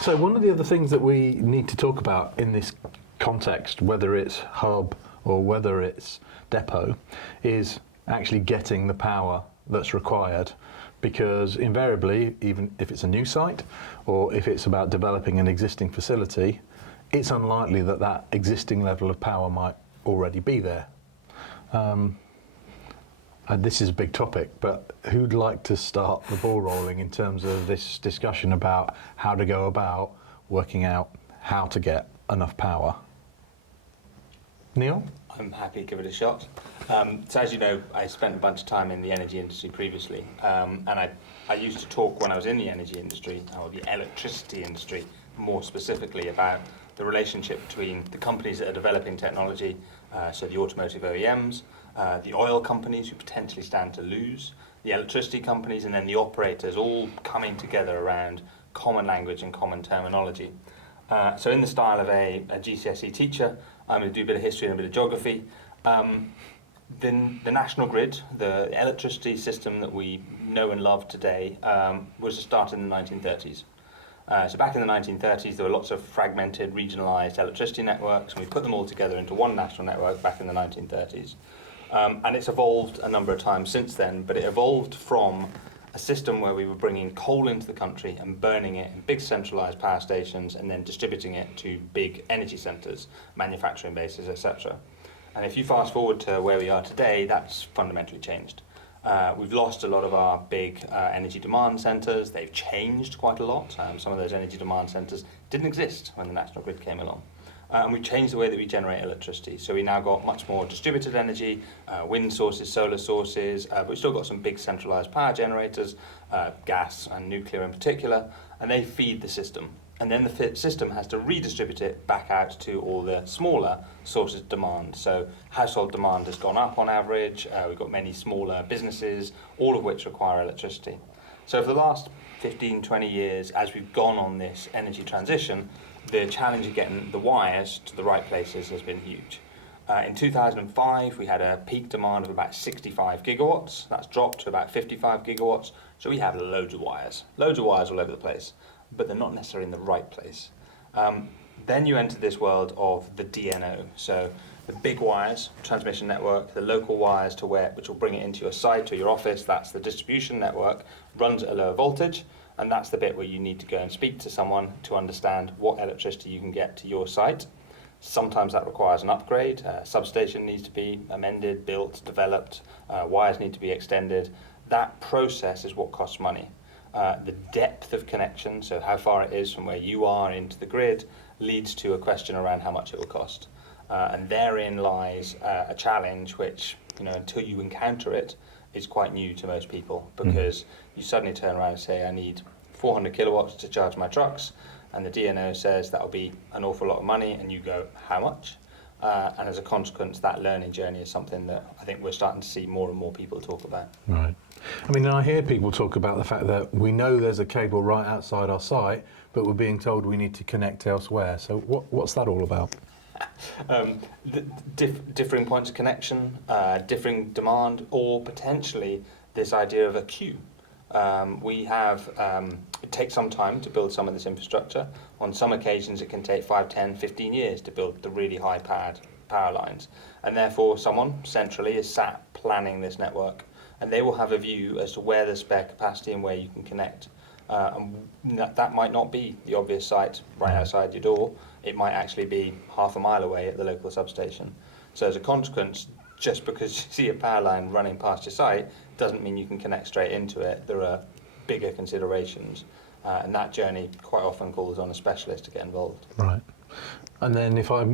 So one of the other things that we need to talk about in this context, whether it's hub or whether it's depot, is actually getting the power that's required, because invariably, even if it's a new site or if it's about developing an existing facility, it's unlikely that that existing level of power might already be there. And this is a big topic, but who'd like to start the ball rolling in terms of this discussion about how to go about working out how to get enough power? Neil? I'm happy to give it a shot. So as you know, I spent a bunch of time in the energy industry previously, and I used to talk when I was in the energy industry, or the electricity industry more specifically, about the relationship between the companies that are developing technology, so the automotive OEMs, the oil companies who potentially stand to lose, the electricity companies, and then the operators all coming together around common language and common terminology. So in the style of a GCSE teacher, I'm going to do a bit of history and a bit of geography. The national grid, the electricity system that we know and love today, was started in the 1930s. So back in the 1930s, there were lots of fragmented, regionalised electricity networks, and we put them all together into one national network back in the 1930s. And it's evolved a number of times since then, but it evolved from a system where we were bringing coal into the country and burning it in big centralised power stations and then distributing it to big energy centres, manufacturing bases, etc. And if you fast forward to where we are today, that's fundamentally changed. We've lost a lot of our big energy demand centres. They've changed quite a lot. Some of those energy demand centres didn't exist when the national grid came along. And we've changed the way that we generate electricity. So we now got much more distributed energy, wind sources, solar sources, but we've still got some big centralised power generators, gas and nuclear in particular, and they feed the system. And then the system has to redistribute it back out to all the smaller sources of demand. So household demand has gone up on average. We've got many smaller businesses, all of which require electricity. So for the last 15, 20 years, as we've gone on this energy transition, the challenge of getting the wires to the right places has been huge. In 2005, we had a peak demand of about 65 gigawatts. That's dropped to about 55 gigawatts. So we have loads of wires all over the place, but they're not necessarily in the right place. Then you enter this world of the DNO. So the big wires, transmission network, the local wires to which will bring it into your site or your office, that's the distribution network, runs at a lower voltage. And that's the bit where you need to go and speak to someone to understand what electricity you can get to your site. Sometimes that requires an upgrade. Substation needs to be amended, built, developed. Wires need to be extended. That process is what costs money. The depth of connection, so how far it is from where you are into the grid, leads to a question around how much it will cost. And therein lies a challenge which, until you encounter it, is quite new to most people, because you suddenly turn around and say, I need 400 kilowatts to charge my trucks, and the DNO says that'll be an awful lot of money, and you go, how much? And as a consequence, that learning journey is something that I think we're starting to see more and more people talk about. Right. I mean, I hear people talk about the fact that we know there's a cable right outside our site, but we're being told we need to connect elsewhere. So what's that all about? Differing points of connection, differing demand, or potentially this idea of a queue. It takes some time to build some of this infrastructure. On some occasions it can take 5, 10, 15 years to build the really high power lines. And therefore someone centrally is sat planning this network, and they will have a view as to where there's spare capacity and where you can connect. And that might not be the obvious site right outside your door. It might actually be half a mile away at the local substation. So as a consequence, just because you see a power line running past your site doesn't mean you can connect straight into it. There are bigger considerations, and that journey quite often calls on a specialist to get involved. Right. And then if I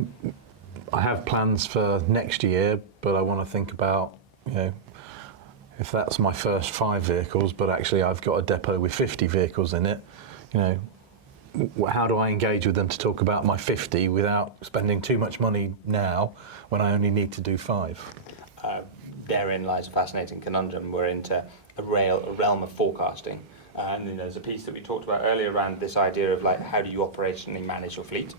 have plans for next year, but I want to think about, if that's my first 5 vehicles, but actually I've got a depot with 50 vehicles in it, how do I engage with them to talk about my 50 without spending too much money now when I only need to do 5? Therein lies a fascinating conundrum. We're into a realm of forecasting. And then there's a piece that we talked about earlier around this idea of how do you operationally manage your fleet?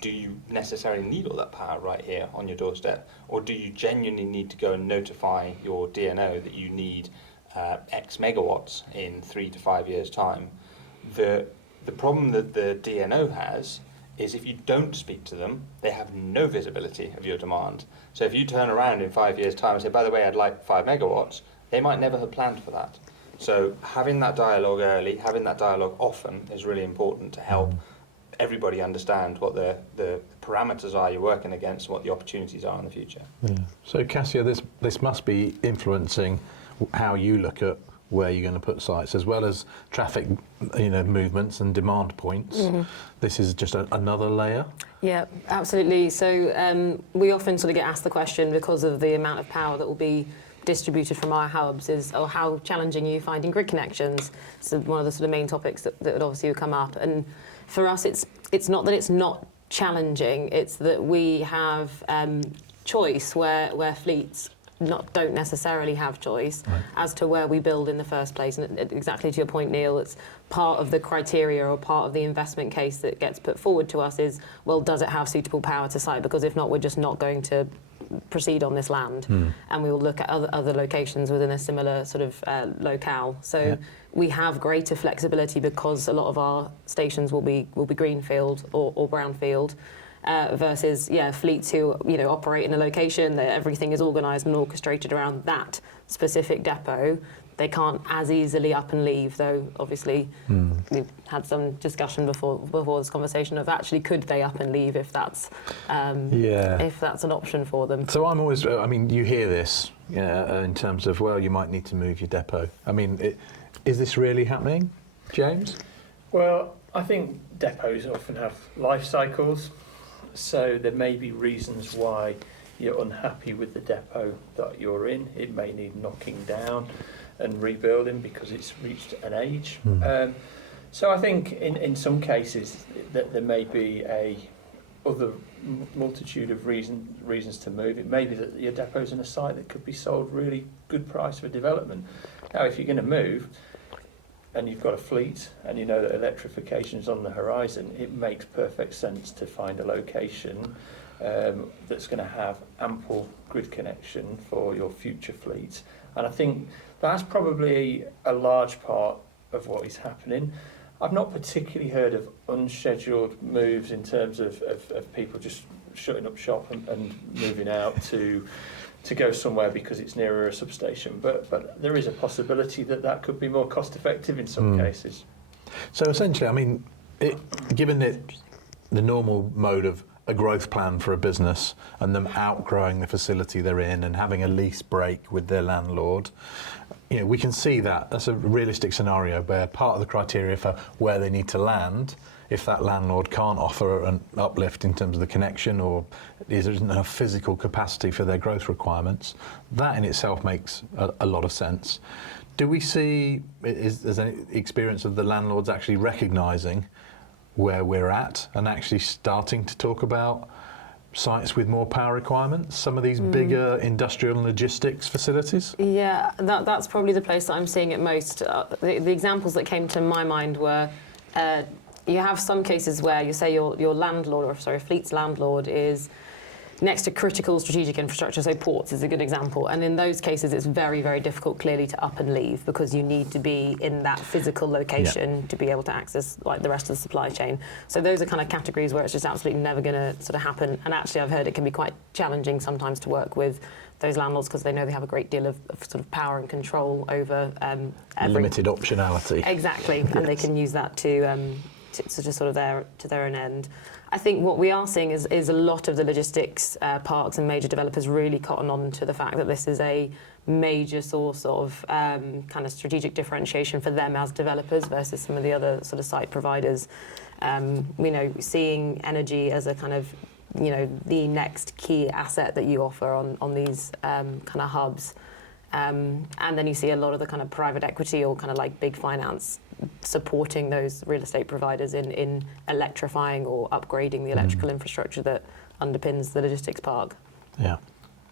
Do you necessarily need all that power right here on your doorstep? Or do you genuinely need to go and notify your DNO that you need X megawatts in 3 to 5 years' time? The The problem that the DNO has is if you don't speak to them, they have no visibility of your demand. So if you turn around in 5 years' time and say, by the way, I'd like 5 megawatts, they might never have planned for that. So having that dialogue early, having that dialogue often is really important to help everybody understand what the parameters are you're working against and what the opportunities are in the future. Yeah. So Cassia, this must be influencing how you look at where you're going to put sites, as well as traffic, movements and demand points. This is just another layer. Yeah, absolutely. So we often sort of get asked the question, because of the amount of power that will be distributed from our hubs, how challenging are you finding grid connections? So one of the sort of main topics that would obviously come up. And for us, it's not that it's not challenging, it's that we have choice where fleets don't necessarily have choice as to where we build in the first place. And exactly to your point, Neil, it's part of the criteria or part of the investment case that gets put forward to us is, well, does it have suitable power to site? Because if not, we're just not going to proceed on this land. And we will look at other locations within a similar sort of locale. So we have greater flexibility because a lot of our stations will be greenfield or brownfield. Versus fleets who operate in a location that everything is organised and orchestrated around that specific depot. They can't as easily up and leave, though obviously we've had some discussion before this conversation of actually could they up and leave if that's an option for them. So I'm always, you hear this in terms of, well, you might need to move your depot. Is this really happening, James? Well, I think depots often have life cycles. So there may be reasons why you're unhappy with the depot that you're in. It may need knocking down and rebuilding because it's reached an age. So I think in some cases that there may be a other multitude of reasons to move. It may be that your depot's in a site that could be sold really good price for development. Now, if you're going to move, and you've got a fleet and you know that electrification is on the horizon, it makes perfect sense to find a location that's going to have ample grid connection for your future fleet. And I think that's probably a large part of what is happening. I've not particularly heard of unscheduled moves in terms of people just shutting up shop and moving out to go somewhere because it's nearer a substation. But there is a possibility that could be more cost effective in some cases. So essentially, given the normal mode of a growth plan for a business and them outgrowing the facility they're in and having a lease break with their landlord, we can see that that's a realistic scenario where part of the criteria for where they need to land, if that landlord can't offer an uplift in terms of the connection or there isn't enough physical capacity for their growth requirements, that in itself makes a lot of sense. Do we see, is there any experience of the landlords actually recognising where we're at and actually starting to talk about sites with more power requirements, some of these bigger industrial and logistics facilities? Yeah, that's probably the place that I'm seeing it most. The examples that came to my mind were you have some cases where you say your landlord, a fleet's landlord is next to critical strategic infrastructure, so ports is a good example. And in those cases, it's very, very difficult, clearly, to up and leave because you need to be in that physical location to be able to access like the rest of the supply chain. So those are kind of categories where it's just absolutely never going to sort of happen. And actually, I've heard it can be quite challenging sometimes to work with those landlords because they know they have a great deal of sort of power and control over limited optionality. Exactly, and they can use that to sort of their own end. I think what we are seeing is a lot of the logistics parks and major developers really cotton on to the fact that this is a major source of kind of strategic differentiation for them as developers versus some of the other sort of site providers. Seeing energy as a kind of the next key asset that you offer on these kind of hubs. And then you see a lot of the kind of private equity or kind of like big finance supporting those real estate providers in electrifying or upgrading the electrical infrastructure that underpins the logistics park. Yeah.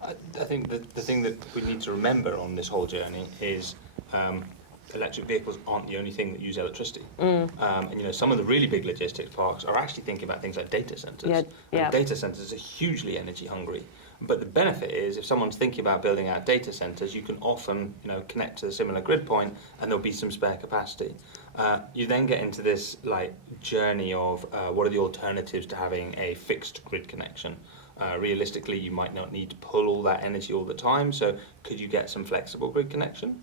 I think the thing that we need to remember on this whole journey is electric vehicles aren't the only thing that use electricity. And some of the really big logistics parks are actually thinking about things like data centres. And data centres are hugely energy hungry. But the benefit is, if someone's thinking about building out data centres, you can often, connect to a similar grid point, and there'll be some spare capacity. You then get into this journey of what are the alternatives to having a fixed grid connection. Realistically, you might not need to pull all that energy all the time, so could you get some flexible grid connection?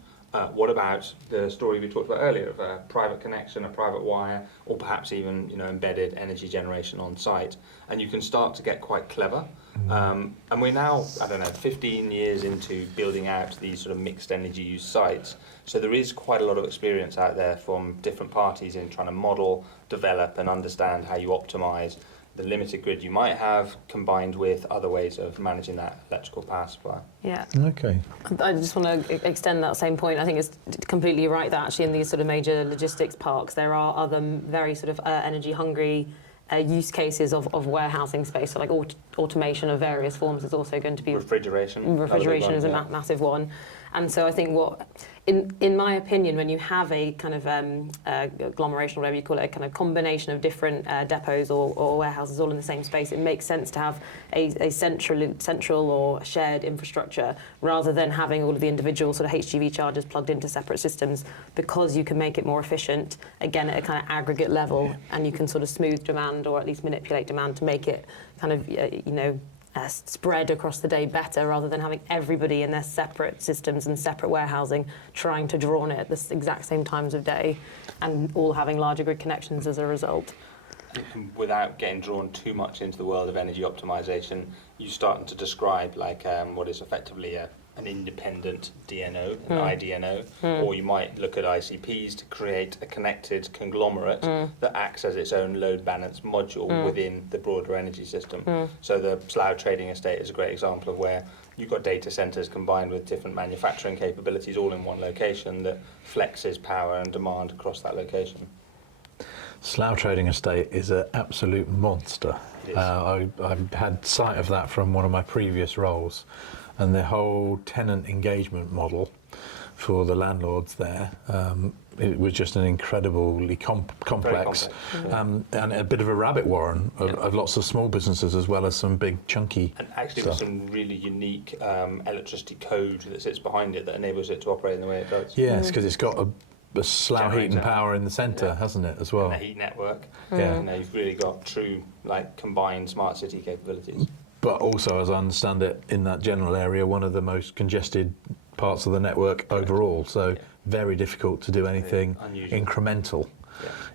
What about the story we talked about earlier of a private connection, a private wire, or perhaps even embedded energy generation on site? And you can start to get quite clever. And we're now, 15 years into building out these sort of mixed energy use sites. So there is quite a lot of experience out there from different parties in trying to model, develop, and understand how you optimise the limited grid you might have, combined with other ways of managing that electrical power supply. Yeah. Okay. I just want to extend that same point. I think it's completely right that actually in these sort of major logistics parks, there are other very sort of energy hungry use cases of warehousing space. So like automation of various forms is also going to be... Refrigeration. Refrigeration is a massive one. And so I think in my opinion, when you have a kind of agglomeration, or whatever you call it, a kind of combination of different depots or warehouses all in the same space, it makes sense to have a central or shared infrastructure rather than having all of the individual sort of HGV chargers plugged into separate systems, because you can make it more efficient, again, at a kind of aggregate level, and you can sort of smooth demand or at least manipulate demand to make it kind of, spread across the day better, rather than having everybody in their separate systems and separate warehousing trying to draw on it at the exact same times of day, and all having larger grid connections as a result. Without getting drawn too much into the world of energy optimization, you're starting to describe what is effectively an independent DNO, an IDNO, or you might look at ICPs to create a connected conglomerate that acts as its own load balance module within the broader energy system. So the Slough Trading Estate is a great example of where you've got data centres combined with different manufacturing capabilities all in one location that flexes power and demand across that location. Slough Trading Estate is an absolute monster. It is. I had sight of that from one of my previous roles, and the whole tenant engagement model for the landlords there, it was just an incredibly complex and a bit of a rabbit warren of lots of small businesses as well as some big chunky And actually stuff. with some really unique electricity code that sits behind it that enables it to operate in the way it does. Yes, because it's got a Slough heat and Generator. power in the centre, hasn't it, as well? And the heat network. Yeah. You've really got true combined smart city capabilities. But also, as I understand it, in that general area, one of the most congested parts of the network overall. So very difficult to do anything unusual. incremental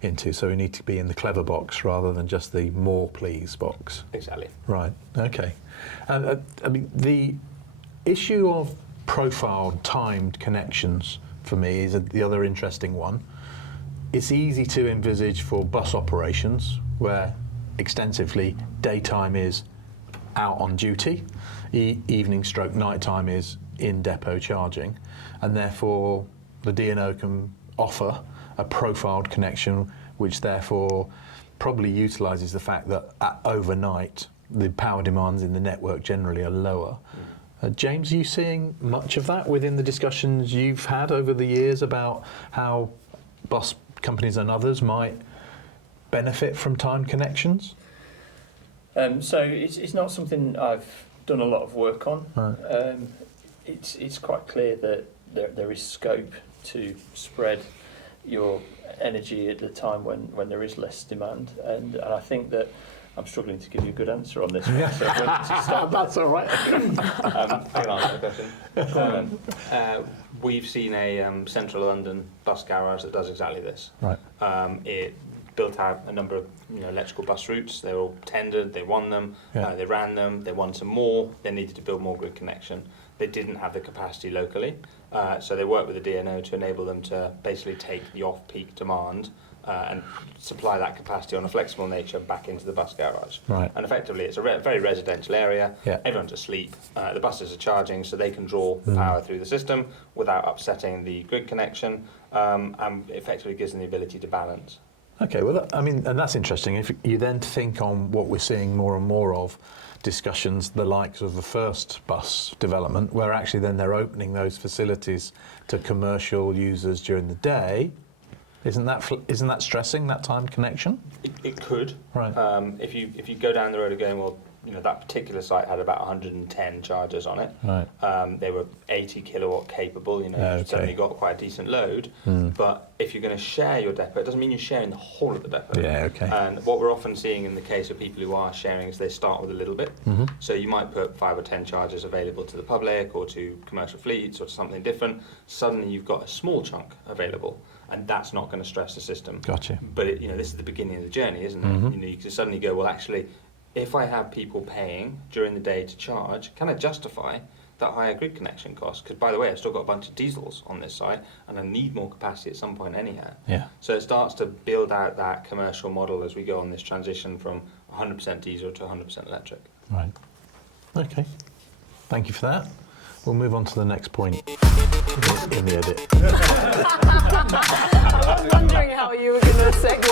into. So we need to be in the clever box rather than just the more please box. Exactly. Right. Okay. The issue of profiled, timed connections for me is the other interesting one. It's easy to envisage for bus operations where extensively daytime is out on duty, evening stroke nighttime is in depot charging, and therefore the DNO can offer a profiled connection which therefore probably utilises the fact that overnight the power demands in the network generally are lower. James, are you seeing much of that within the discussions you've had over the years about how bus companies and others might benefit from timed connections? So it's not something I've done a lot of work on. Right. It's quite clear that there is scope to spread your energy at the time when there is less demand, and I think that I'm struggling to give you a good answer on this one. So I'm going to stop. That's all right. I can answer the question. We've seen a central London bus garage that does exactly this. Right. It built out a number of electrical bus routes. They were all tendered, they won them, they ran them, they won some more, they needed to build more grid connection. They didn't have the capacity locally, so they worked with the DNO to enable them to basically take the off-peak demand and supply that capacity on a flexible nature back into the bus garage. Right. And effectively it's a very residential area, everyone's asleep, the buses are charging so they can draw the power through the system without upsetting the grid connection, and effectively gives them the ability to balance. Okay, well, and that's interesting. If you then think on what we're seeing more and more of, discussions the likes of the first bus development, where actually then they're opening those facilities to commercial users during the day, isn't that stressing that time connection? It could. Right. If you go down the road of going, well, that particular site had about 110 chargers on it. Right. They were 80 kilowatt capable. You've suddenly got quite a decent load. But if you're going to share your depot, it doesn't mean you're sharing the whole of the depot. Yeah, okay. And what we're often seeing in the case of people who are sharing is they start with a little bit. So you might put 5 or 10 chargers available to the public or to commercial fleets or to something different. Suddenly you've got a small chunk available, and that's not going to stress the system. Gotcha. But this is the beginning of the journey, isn't it? You can suddenly go, well, actually, if I have people paying during the day to charge, can I justify that higher grid connection cost? Because, by the way, I've still got a bunch of diesels on this side, and I need more capacity at some point anyhow. Yeah. So it starts to build out that commercial model as we go on this transition from 100% diesel to 100% electric. Right. Okay. Thank you for that. We'll move on to the next point in the edit. I was wondering how you were going to segue.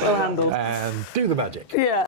Well handled. And do the magic. Yeah.